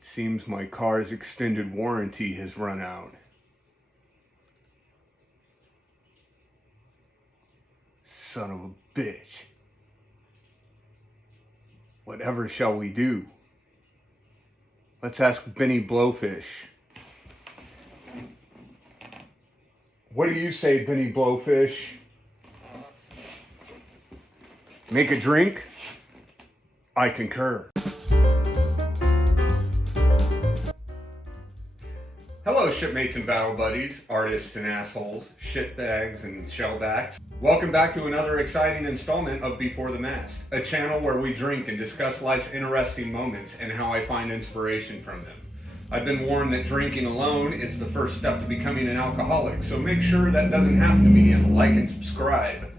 It seems my car's extended warranty has run out. Son of a bitch. Whatever shall we do? Let's ask Benny Blowfish. What do you say, Benny Blowfish? Make a drink? I concur. Hello, shipmates and battle buddies, artists and assholes, shitbags and shellbacks. Welcome back to another exciting installment of Before the Mast, a channel where we drink and discuss life's interesting moments and how I find inspiration from them. I've been warned that drinking alone is the first step to becoming an alcoholic, so make sure that doesn't happen to me and like and subscribe.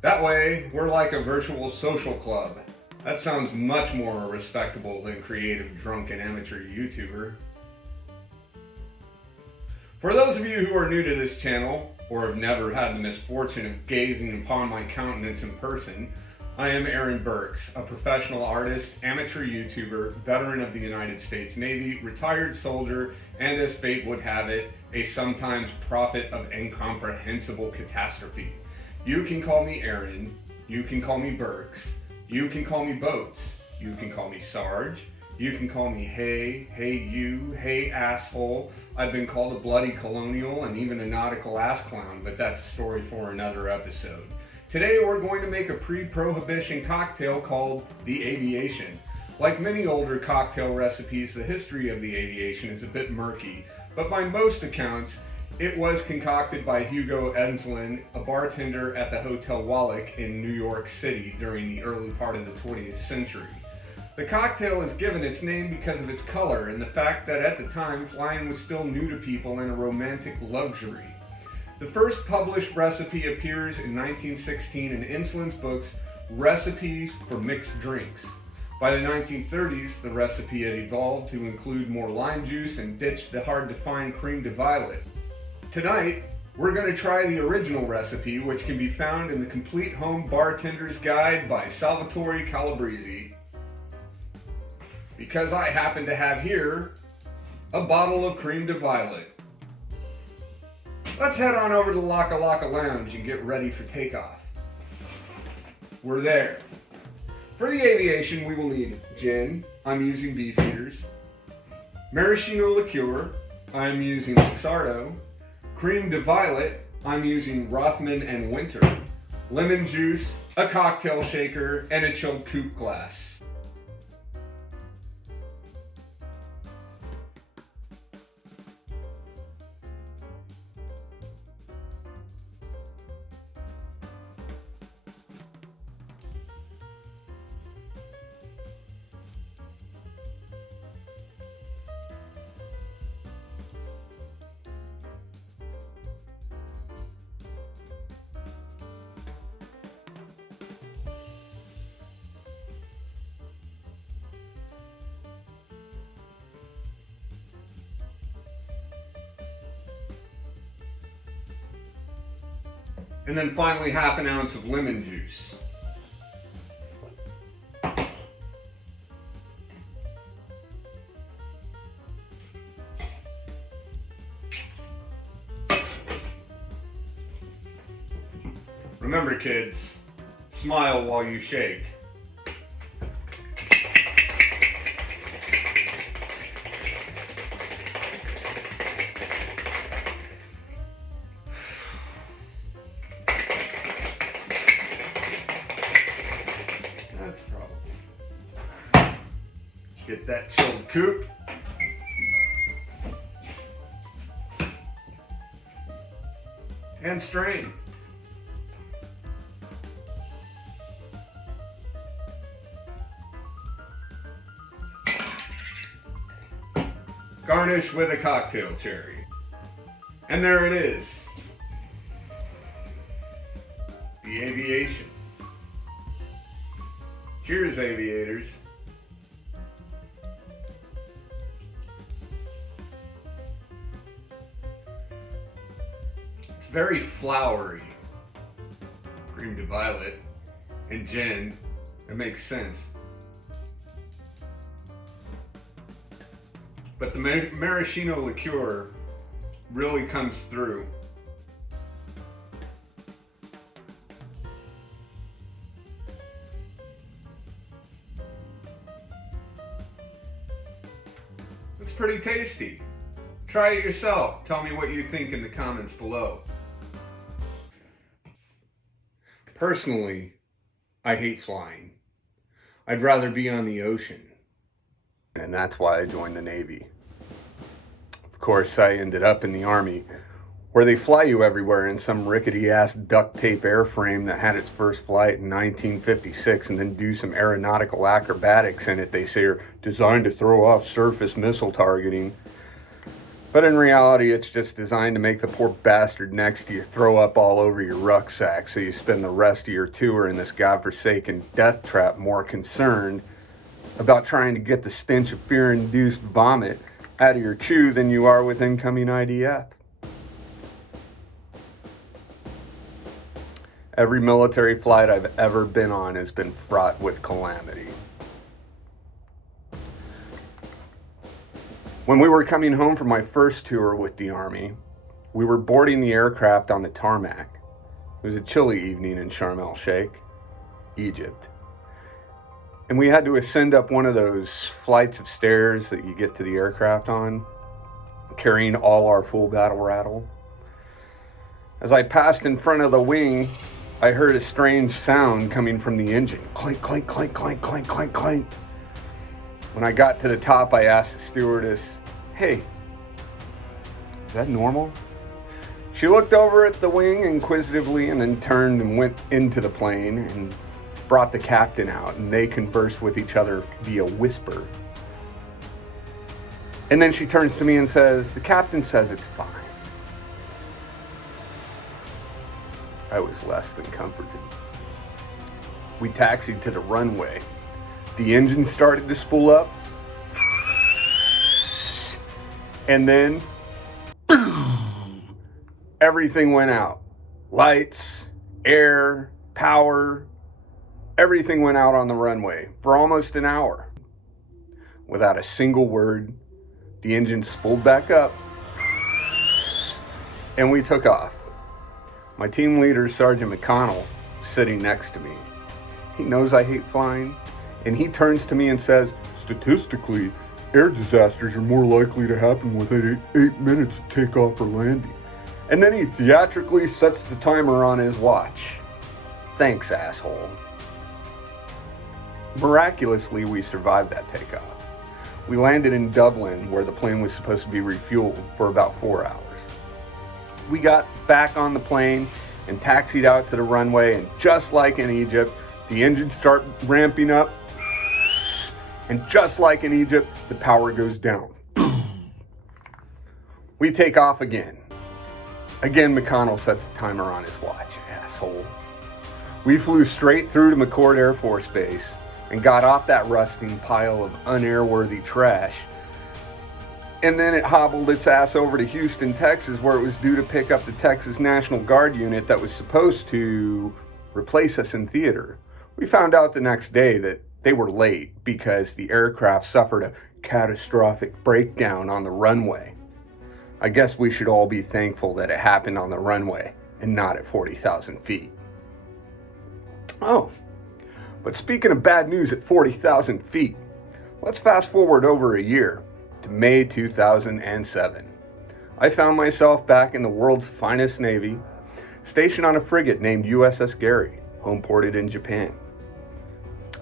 That way, we're like a virtual social club. That sounds much more respectable than creative, drunken, amateur YouTuber. For those of you who are new to this channel, or have never had the misfortune of gazing upon my countenance in person, I am Aaron Burks, a professional artist, amateur YouTuber, veteran of the United States Navy, retired soldier, and as fate would have it, a sometimes prophet of incomprehensible catastrophe. You can call me Aaron, you can call me Burks, you can call me Boats, you can call me Sarge, you can call me hey you, hey asshole. I've been called a bloody colonial and even a nautical ass clown, but that's a story for another episode. Today we're going to make a pre-prohibition cocktail called the Aviation. Like many older cocktail recipes, the history of the Aviation is a bit murky, but by most accounts, it was concocted by Hugo Ensslin, a bartender at the Hotel Wallach in New York City during the early part of the 20th century. The cocktail is given its name because of its color and the fact that at the time, flying was still new to people and a romantic luxury. The first published recipe appears in 1916 in Ensslin's books, Recipes for Mixed Drinks. By the 1930s, the recipe had evolved to include more lime juice and ditched the hard-to-find crème de Violette. Tonight, we're going to try the original recipe, which can be found in the Complete Home Bartender's Guide by Salvatore Calabrese. Because I happen to have here a bottle of crème de Violette. Let's head on over to the Laka Laka Lounge and get ready for takeoff. We're there. For the Aviation, we will need gin. I'm using Beefeaters. Maraschino liqueur. I'm using Luxardo. Crème de Violette. I'm using Rothman and Winter. Lemon juice, a cocktail shaker, and a chilled coupe glass. And then finally, half an ounce of lemon juice. Remember, kids, smile while you shake. Get that chilled coupe. And strain. Garnish with a cocktail cherry. And there it is. The Aviation. Cheers, aviators. It's very flowery. Crème de Violette and gin. It makes sense. but the maraschino liqueur really comes through. It's pretty tasty. Try it yourself. Tell me what you think in the comments below. Personally, I hate flying. I'd rather be on the ocean. And that's why I joined the Navy. Of course, I ended up in the Army, where they fly you everywhere in some rickety-ass duct tape airframe that had its first flight in 1956 and then do some aeronautical acrobatics in it they say are designed to throw off surface missile targeting. But in reality, it's just designed to make the poor bastard next to you throw up all over your rucksack, so you spend the rest of your tour in this godforsaken death trap more concerned about trying to get the stench of fear-induced vomit out of your chew than you are with incoming IDF. Every military flight I've ever been on has been fraught with calamity. When we were coming home from my first tour with the Army, we were boarding the aircraft on the tarmac. It was a chilly evening in Sharm el-Sheikh, Egypt. And we had to ascend up one of those flights of stairs that you get to the aircraft on, carrying all our full battle rattle. As I passed in front of the wing, I heard a strange sound coming from the engine. Clank, clank, clank, clank, clank, clank, clank. When I got to the top, I asked the stewardess, "Hey, is that normal?" She looked over at the wing inquisitively and then turned and went into the plane and brought the captain out, and they conversed with each other via whisper. And then she turns to me and says, "The captain says it's fine." I was less than comforted. We taxied to the runway. The engine started to spool up. And then, boom, everything went out. Lights, air, power, everything went out on the runway for almost an hour. Without a single word, the engine spooled back up, and we took off. My team leader, Sergeant McConnell, sitting next to me. He knows I hate flying, and he turns to me and says, "Statistically, air disasters are more likely to happen within 8 minutes of takeoff or landing." And then he theatrically sets the timer on his watch. Thanks, asshole. Miraculously, we survived that takeoff. We landed in Dublin, where the plane was supposed to be refueled, for about 4 hours. We got back on the plane and taxied out to the runway, and just like in Egypt, the engines start ramping up, and just like in Egypt, the power goes down. We take off again. Again, McConnell sets the timer on his watch, asshole. We flew straight through to McCord Air Force Base and got off that rusting pile of unairworthy trash. And then it hobbled its ass over to Houston, Texas, where it was due to pick up the Texas National Guard unit that was supposed to replace us in theater. We found out the next day that they were late because the aircraft suffered a catastrophic breakdown on the runway. I guess we should all be thankful that it happened on the runway and not at 40,000 feet. Oh, but speaking of bad news at 40,000 feet, let's fast forward over a year to May 2007. I found myself back in the world's finest Navy, stationed on a frigate named USS Gary, homeported in Japan.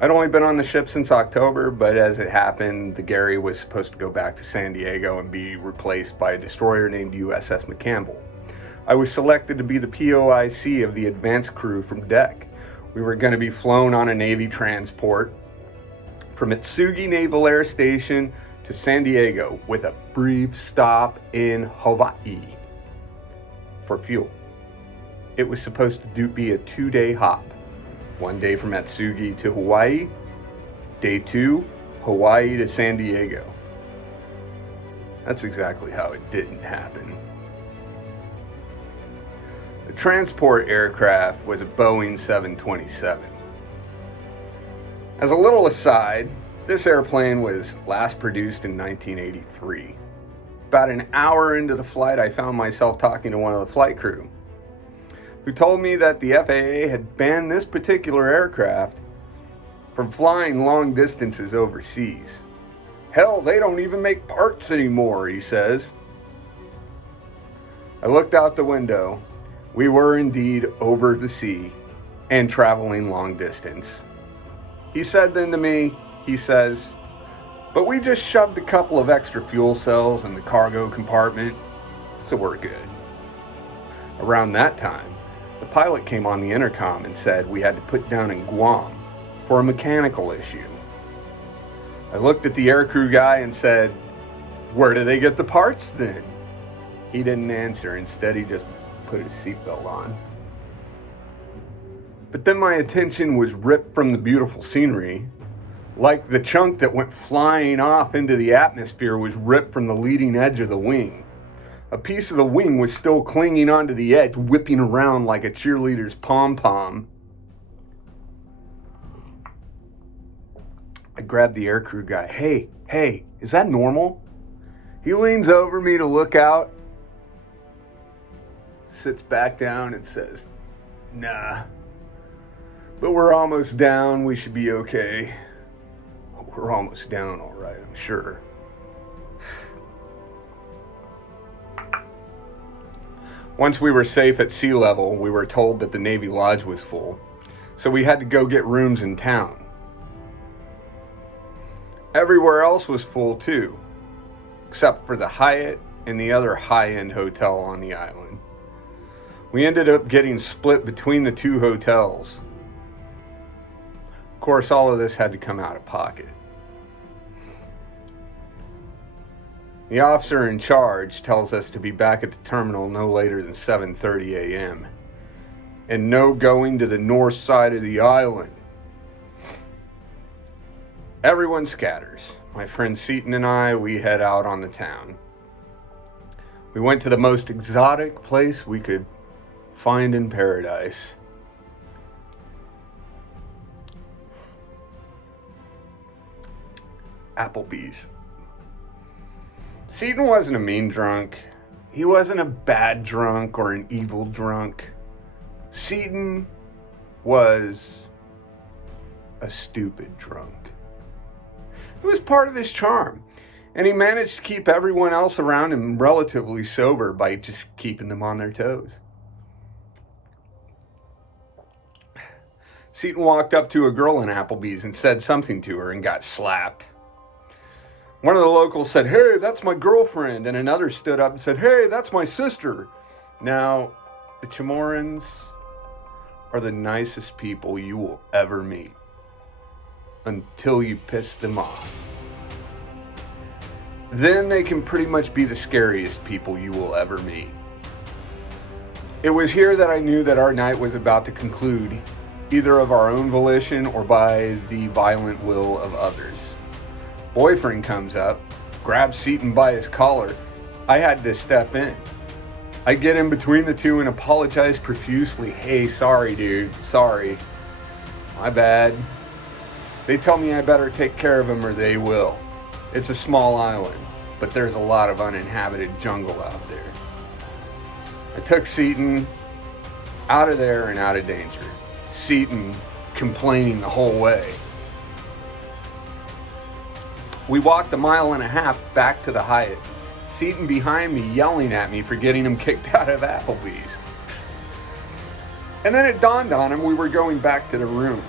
I'd only been on the ship since October, but as it happened, the Gary was supposed to go back to San Diego and be replaced by a destroyer named USS McCampbell. I was selected to be the POIC of the advanced crew from deck. We were going to be flown on a Navy transport from Itsugi Naval Air Station to San Diego with a brief stop in Hawaii for fuel. It was supposed to be a 2-day hop. 1 day from Atsugi to Hawaii, day 2, Hawaii to San Diego. That's exactly how it didn't happen. The transport aircraft was a Boeing 727. As a little aside, This airplane was last produced in 1983. About an hour into the flight, I found myself talking to one of the flight crew, who told me that the FAA had banned this particular aircraft from flying long distances overseas. Hell, they don't even make parts anymore, he says. I looked out the window. We were indeed over the sea and traveling long distance. He said then to me, he says, but we just shoved a couple of extra fuel cells in the cargo compartment, so we're good. Around that time, the pilot came on the intercom and said we had to put down in Guam for a mechanical issue. I looked at the aircrew guy and said, where do they get the parts then? He didn't answer. Instead, he just put his seatbelt on. But then my attention was ripped from the beautiful scenery, like the chunk that went flying off into the atmosphere was ripped from the leading edge of the wing. A piece of the wing was still clinging onto the edge, whipping around like a cheerleader's pom-pom. I grabbed the aircrew guy. Hey, is that normal? He leans over me to look out, sits back down and says, nah, but we're almost down. We should be okay. We're almost down, all right, I'm sure. Once we were safe at sea level, we were told that the Navy Lodge was full, so we had to go get rooms in town. Everywhere else was full too, except for the Hyatt and the other high-end hotel on the island. We ended up getting split between the two hotels. Of course, all of this had to come out of pocket. The officer in charge tells us to be back at the terminal no later than 7:30 a.m. and no going to the north side of the island. Everyone scatters. My friend Seaton and I, we head out on the town. We went to the most exotic place we could find in paradise. Applebee's. Seaton wasn't a mean drunk. He wasn't a bad drunk or an evil drunk. Seaton was a stupid drunk. It was part of his charm, and he managed to keep everyone else around him relatively sober by just keeping them on their toes. Seaton walked up to a girl in Applebee's and said something to her and got slapped. One of the locals said, hey, that's my girlfriend, and another stood up and said, hey, that's my sister. Now, the Chamorros are the nicest people you will ever meet until you piss them off. Then they can pretty much be the scariest people you will ever meet. It was here that I knew that our night was about to conclude, either of our own volition or by the violent will of others. Boyfriend comes up, grabs Seaton by his collar. I had to step in. I get in between the two and apologize profusely. Hey, sorry, dude. Sorry. My bad. They tell me I better take care of him or they will. It's a small island, but there's a lot of uninhabited jungle out there. I took Seaton out of there and out of danger. Seaton complaining the whole way. We walked 1.5 miles back to the Hyatt. Seaton behind me yelling at me for getting him kicked out of Applebee's. And then it dawned on him we were going back to the room.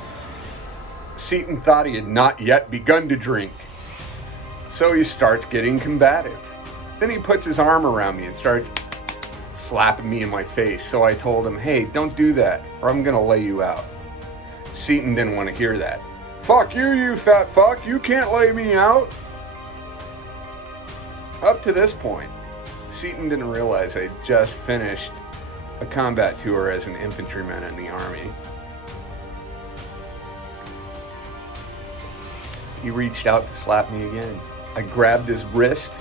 Seaton thought he had not yet begun to drink. So he starts getting combative. Then he puts his arm around me and starts slapping me in my face. So I told him, hey, don't do that or I'm gonna lay you out. Seaton didn't want to hear that. Fuck you, you fat fuck. You can't lay me out. Up to this point, Seaton didn't realize I'd just finished a combat tour as an infantryman in the Army. He reached out to slap me again. I grabbed his wrist,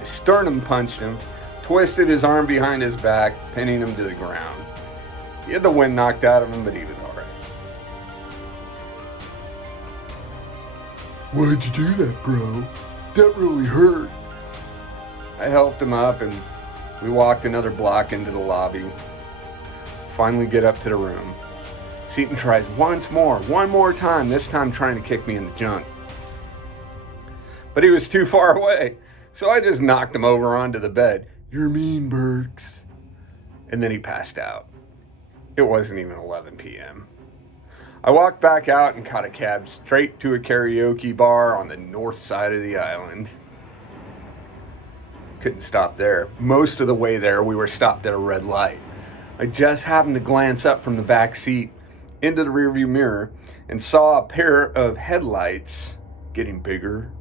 I sternum punched him, twisted his arm behind his back, pinning him to the ground. He had the wind knocked out of him, but he was all right. Why'd you do that, bro? That really hurt. I helped him up and we walked another block into the lobby. Finally get up to the room. Seaton tries one more time, this time trying to kick me in the junk. But he was too far away, so I just knocked him over onto the bed. You're mean, Burks. And then he passed out. It wasn't even 11 p.m. I walked back out and caught a cab straight to a karaoke bar on the north side of the island. Couldn't stop there. Most of the way there, we were stopped at a red light. I just happened to glance up from the back seat into the rearview mirror and saw a pair of headlights getting bigger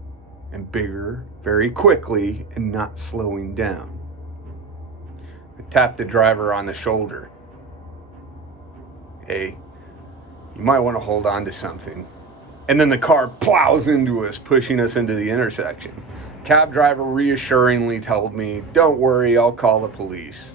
and bigger very quickly and not slowing down. I tapped the driver on the shoulder. Hey, you might want to hold on to something. And then the car plows into us, pushing us into the intersection. Cab driver reassuringly told me, don't worry, I'll call the police.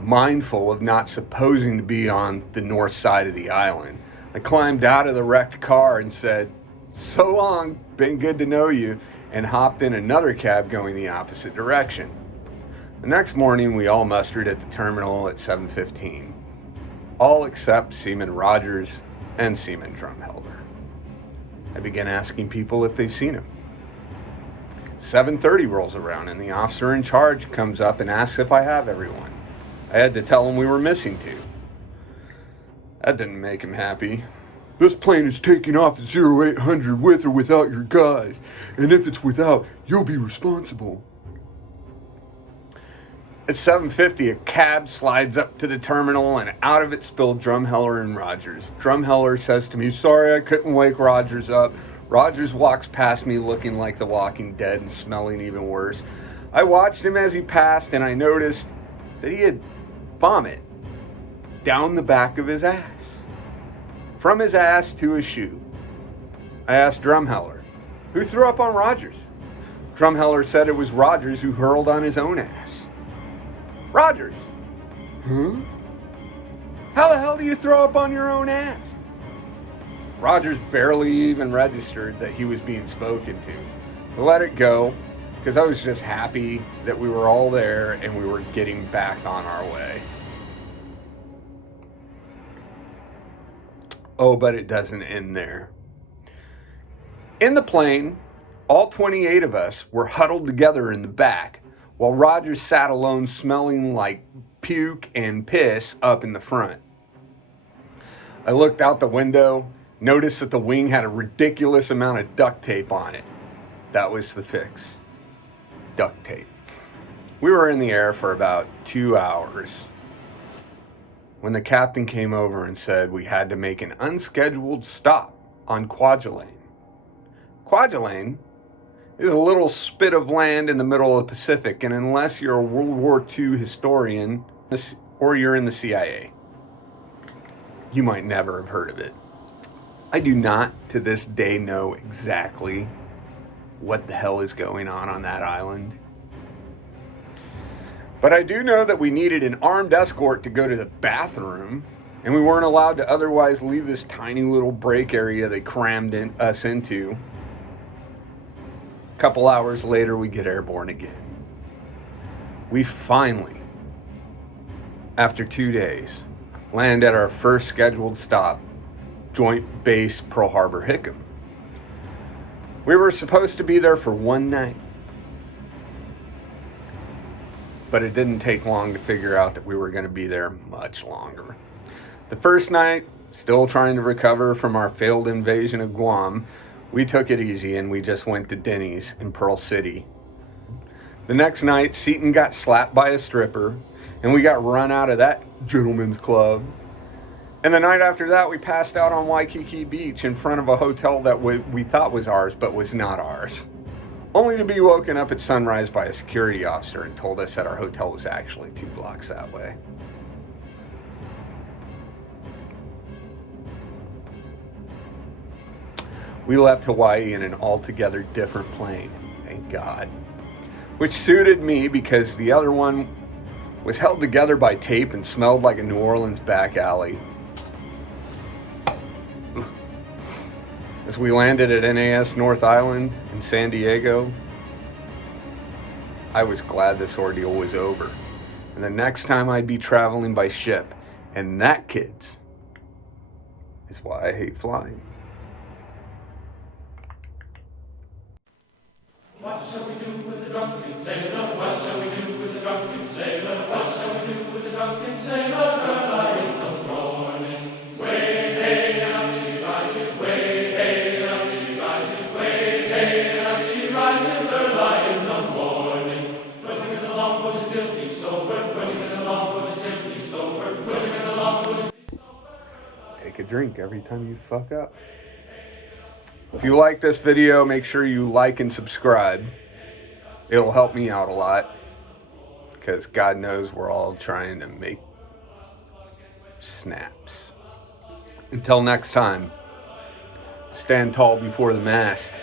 Mindful of not supposing to be on the north side of the island, I climbed out of the wrecked car and said, so long, been good to know you, and hopped in another cab going the opposite direction. The next morning, we all mustered at the terminal at 7:15, all except Seaman Rogers and Seaman Drumheller. I began asking people if they've seen him. 7:30 rolls around and the officer in charge comes up and asks if I have everyone. I had to tell him we were missing two. That didn't make him happy. This plane is taking off at 0800 with or without your guys, and if it's without, you'll be responsible. At 7:50, a cab slides up to the terminal and out of it spilled Drumheller and Rogers. Drumheller says to me, sorry I couldn't wake Rogers up. Rogers walks past me looking like the Walking Dead and smelling even worse. I watched him as he passed and I noticed that he had vomit down the back of his ass. From his ass to his shoe. I asked Drumheller, who threw up on Rogers? Drumheller said it was Rogers who hurled on his own ass. Rogers! Huh? How the hell do you throw up on your own ass? Rogers barely even registered that he was being spoken to. I let it go because I was just happy that we were all there and we were getting back on our way. Oh, but it doesn't end there. In the plane, all 28 of us were huddled together in the back while Rogers sat alone smelling like puke and piss up in the front. I looked out the window, noticed that the wing had a ridiculous amount of duct tape on it. That was the fix. Duct tape. We were in the air for about 2 hours when the captain came over and said we had to make an unscheduled stop on Kwajalein. Kwajalein is a little spit of land in the middle of the Pacific, and unless you're a World War II historian or you're in the CIA, you might never have heard of it. I do not, to this day, know exactly what the hell is going on that island. But I do know that we needed an armed escort to go to the bathroom, and we weren't allowed to otherwise leave this tiny little break area they crammed us into. A couple hours later, we get airborne again. We finally, after 2 days, land at our first scheduled stop, Joint Base Pearl Harbor Hickam. We were supposed to be there for one night, but it didn't take long to figure out that we were going to be there much longer. The first night, still trying to recover from our failed invasion of Guam, we took it easy and we just went to Denny's in Pearl City. The next night, Seaton got slapped by a stripper and we got run out of that gentleman's club. And the night after that, we passed out on Waikiki Beach in front of a hotel that we thought was ours, but was not ours. Only to be woken up at sunrise by a security officer and told us that our hotel was actually 2 blocks that way. We left Hawaii in an altogether different plane, thank God. Which suited me because the other one was held together by tape and smelled like a New Orleans back alley. The As we landed at NAS North Island in San Diego, I was glad this ordeal was over. And the next time I'd be traveling by ship. And that, kids, is why I hate flying. What shall we do with the drunken sailor? What shall we do with the drunken sailor? What shall we do with the drunken sailor? Early in the morning, way hey and up she rises, way hey and up she rises, way hey and up she rises. Early in the morning, put him in the longboat until he's sober. Put him in the longboat until he's sober. Put him in the longboat until he's sober. Take a drink every time you fuck up. If you like this video, make sure you like and subscribe. It'll help me out a lot, because God knows we're all trying to make snaps. Until next time, stand tall before the mast.